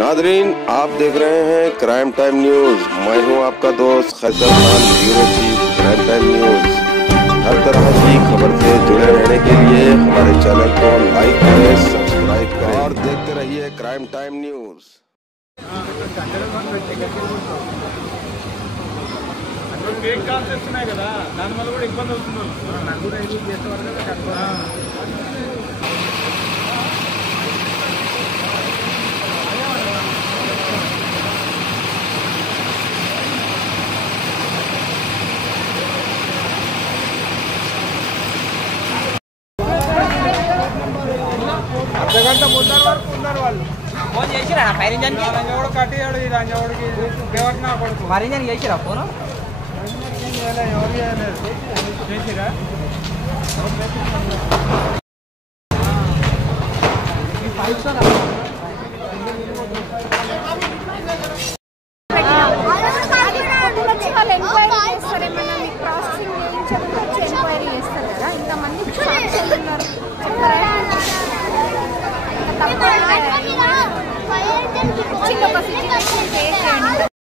Nadreen, आप देख रहे हैं क्राइम टाइम न्यूज। मैं हूं आपका दोस्त Qaiser Khan, bureau chief crime time news. हर तरह की खबर से जुड़े रहने के लिए हमारे चैनल को लाइक करें, सब्सक्राइब करें और देखते रहिए crime time news. Fake calls వస్తున్నాయి కదా, దానివల్ల కూడా ఇబ్బంది అవుతుంది. నాకు కూడా ఇది చేసేవారు అర్ధగంట ముందర వరకు ఉన్నారు వాళ్ళు. ఫోన్ చేసిరా ఫైరింజన్కి? రంజవాడు కట్టియాడు, ఈ రంజవాడికి దేవట్నా పడుతుంది. ఫైరింజన్కి చేసిరా ఫోను? ఎవరు చేసిరా? చిన్న